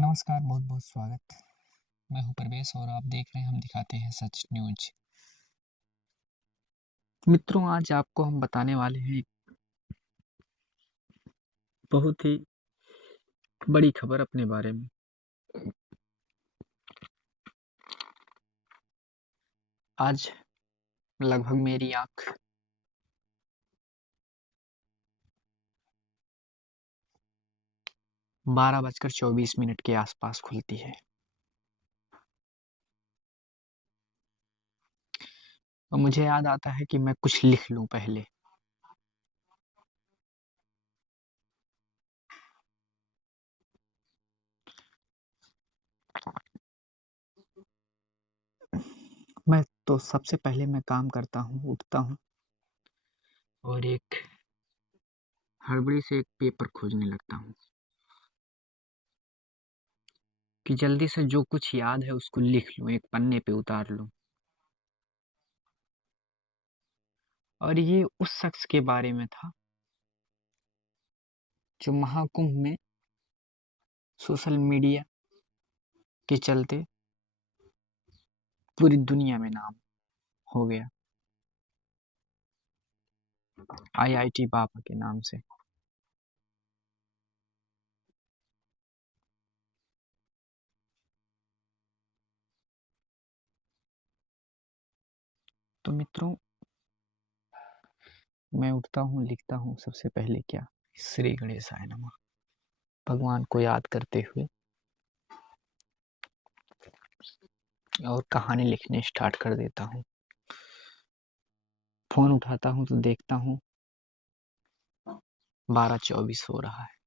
नमस्कार, बहुत बहुत स्वागत। मैं हूं प्रवेश और आप देख रहे हैं हम दिखाते हैं सच न्यूज। मित्रों, आज आपको हम बताने वाले हैं एक बहुत ही बड़ी खबर अपने बारे में। आज लगभग मेरी आंख 12:24 के आसपास खुलती है और मुझे याद आता है कि मैं कुछ लिख लूं पहले। मैं तो सबसे पहले मैं काम करता हूँ, उठता हूँ और एक हड़बड़ी से एक पेपर खोजने लगता हूँ कि जल्दी से जो कुछ याद है उसको लिख लूं, एक पन्ने पे उतार लूं। और ये उस शख्स के बारे में था जो महाकुंभ में सोशल मीडिया के चलते पूरी दुनिया में नाम हो गया, आईआईटी बाबा के नाम से। तो मित्रों, मैं उठता हूँ, लिखता हूँ सबसे पहले क्या, श्री गणेशाय नमः, भगवान को याद करते हुए और कहानी लिखने स्टार्ट कर देता हूँ। फोन उठाता हूँ तो देखता हूँ 12:24 हो रहा है।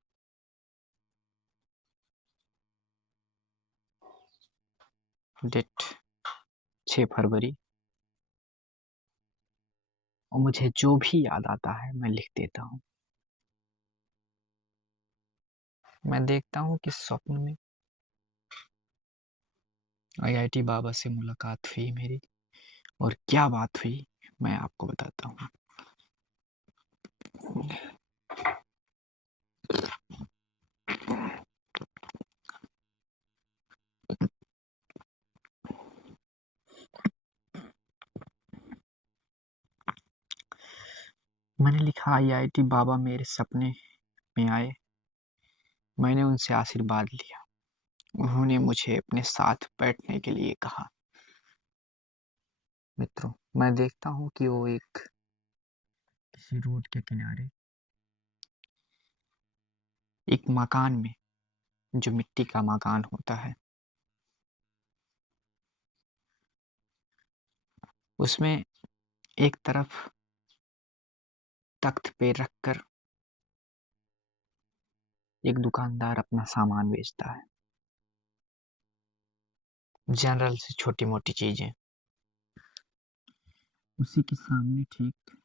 डेट 6 फरवरी। और मुझे जो भी याद आता है मैं लिख देता हूँ। मैं देखता हूँ कि स्वप्न में आईआईटी बाबा से मुलाकात हुई मेरी, और क्या बात हुई मैं आपको बताता हूँ। मैंने लिखा, आईआईटी बाबा मेरे सपने में आए, मैंने उनसे आशीर्वाद लिया, उन्होंने मुझे अपने साथ बैठने के लिए कहा। मित्रों, मैं देखता हूँ कि वो एक किसी रोड के किनारे एक मकान में, जो मिट्टी का मकान होता है, उसमें एक तरफ तख्त पे रखकर एक दुकानदार अपना सामान बेचता है, जनरल से छोटी मोटी चीजें। उसी के सामने ठीक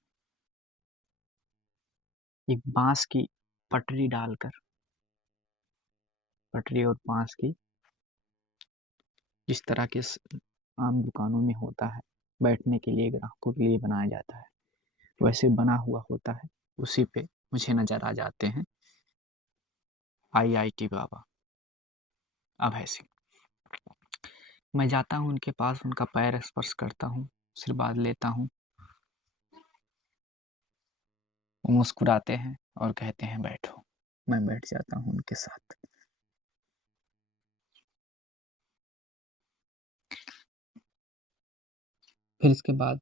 एक बांस की पटरी डालकर, पटरी और बांस की, जिस तरह के आम दुकानों में होता है, बैठने के लिए ग्राहकों के लिए बनाया जाता है, वैसे बना हुआ होता है। उसी पे मुझे नजर आ जाते हैं आईआईटी बाबा अभय सिंह। मैं जाता हूँ उनके पास, उनका पैर स्पर्श करता हूँ, आशीर्वाद लेता हूँ। वो मुस्कुराते हैं और कहते हैं बैठो। मैं बैठ जाता हूँ उनके साथ। फिर इसके बाद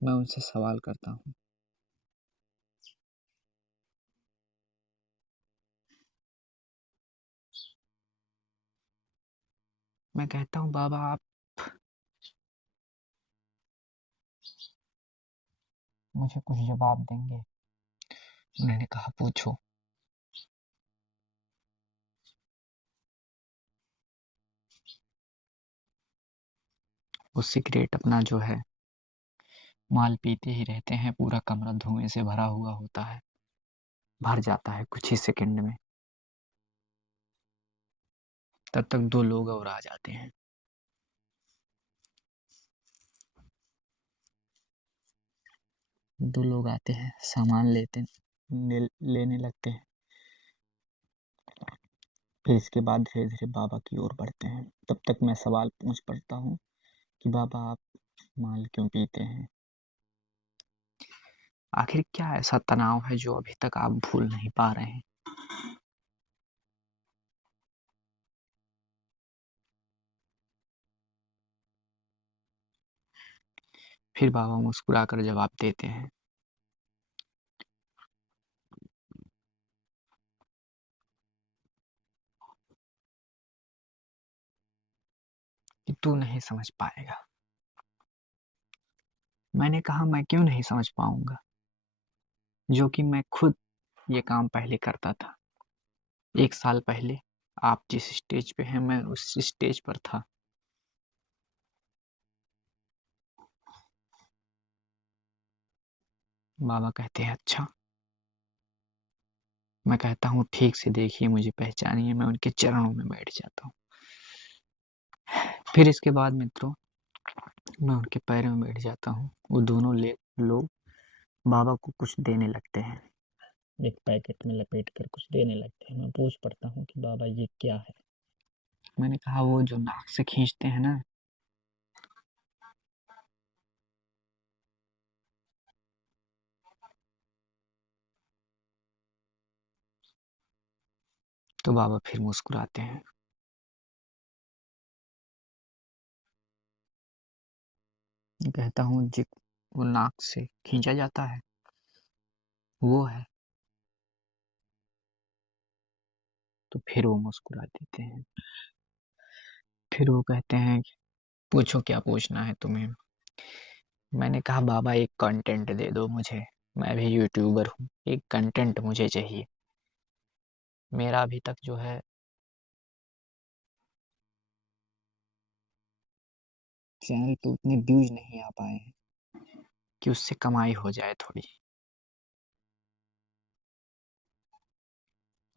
मैं उनसे सवाल करता हूँ। मैं कहता हूँ, बाबा आप मुझे कुछ जवाब देंगे? उन्होंने कहा, पूछो। वो सिगरेट अपना जो है माल पीते ही रहते हैं, पूरा कमरा धुएं से भरा हुआ होता है, भर जाता है कुछ ही सेकंड में। तब तक 2 लोग और आ जाते हैं। दो लोग आते हैं, सामान लेने लगते हैं। फिर इसके बाद धीरे-धीरे बाबा की ओर बढ़ते हैं। तब तक मैं सवाल पूछ पड़ता हूँ कि बाबा आप माल क्यों पीते हैं? आखिर क्या ऐसा तनाव है जो अभी तक आप भूल नहीं पा रहे हैं? फिर बाबा मुस्कुराकर जवाब देते हैं कि तू नहीं समझ पाएगा। मैंने कहा मैं क्यों नहीं समझ पाऊँगा? जो कि मैं खुद ये काम पहले करता था। 1 साल पहले आप जिस स्टेज पे हैं मैं उस स्टेज पर था। बाबा कहते हैं अच्छा। मैं कहता हूँ ठीक से देखिए मुझे पहचानिए, मैं उनके चरणों में बैठ जाता हूँ। फिर इसके बाद मित्रों मैं उनके पैरों में बैठ जाता हूँ। वो दोनों लोग बाबा को कुछ देने लगते हैं। एक पैकेट में लपेट कर कुछ देने लगते हैं। मैं पूछ पड़ता हूँ कि बाबा ये क्या है? मैंने कहा वो जो नाक से खींचते हैं ना। तो बाबा फिर मुस्कुराते हैं। मैं कहता हूँ जी वो नाक से खींचा जाता है वो है। तो फिर वो मुस्कुरा देते हैं। फिर वो कहते हैं पूछो क्या पूछना है तुम्हें? मैंने कहा बाबा एक कंटेंट दे दो मुझे। मैं भी यूट्यूबर हूँ, एक कंटेंट मुझे चाहिए। मेरा अभी तक जो है चैनल पे उतने व्यूज नहीं आ पाए हैं कि उससे कमाई हो जाए थोड़ी।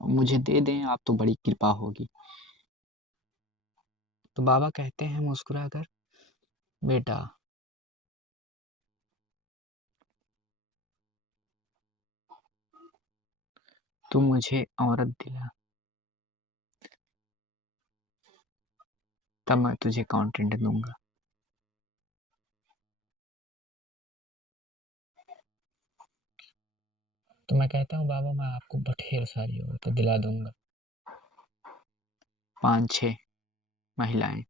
और मुझे दे दें आप तो बड़ी कृपा होगी। तो बाबा कहते हैं मुस्कुरा कर बेटा तू मुझे औरत दिला तब मैं तुझे कंटेंट दूंगा। तो मैं कहता हूँ बाबा मैं आपको ढेर सारी औरतें दिला दूंगा। 5-6 महिलाएं।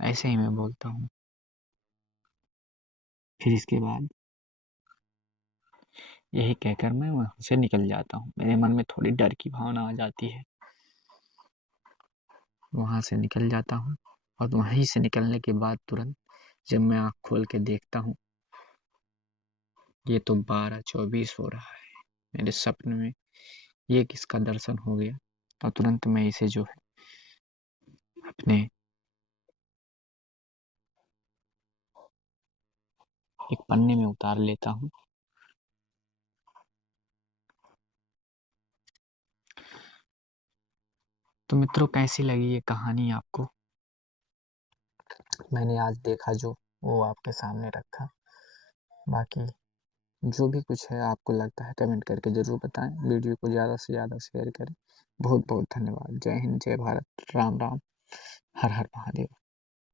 ऐसे ही मैं बोलता हूँ। फिर इसके बाद यही कहकर मैं वहां से निकल जाता हूँ। मेरे मन में थोड़ी डर की भावना आ जाती है। वहां से निकल जाता हूँ और वहीं से निकलने के बाद तुरंत जब मैं आँख खोल के देखता हूँ ये तो 12:24 हो रहा है। मेरे सपने में ये किसका दर्शन हो गया? और तुरंत मैं इसे जो है अपने एक पन्ने में उतार लेता हूँ। तो मित्रों कैसी लगी ये कहानी आपको? मैंने आज देखा जो वो आपके सामने रखा। बाकी जो भी कुछ है आपको लगता है कमेंट करके ज़रूर बताएं। वीडियो को ज़्यादा से ज़्यादा शेयर करें। बहुत बहुत धन्यवाद। जय हिंद, जय भारत, राम राम, हर हर महादेव।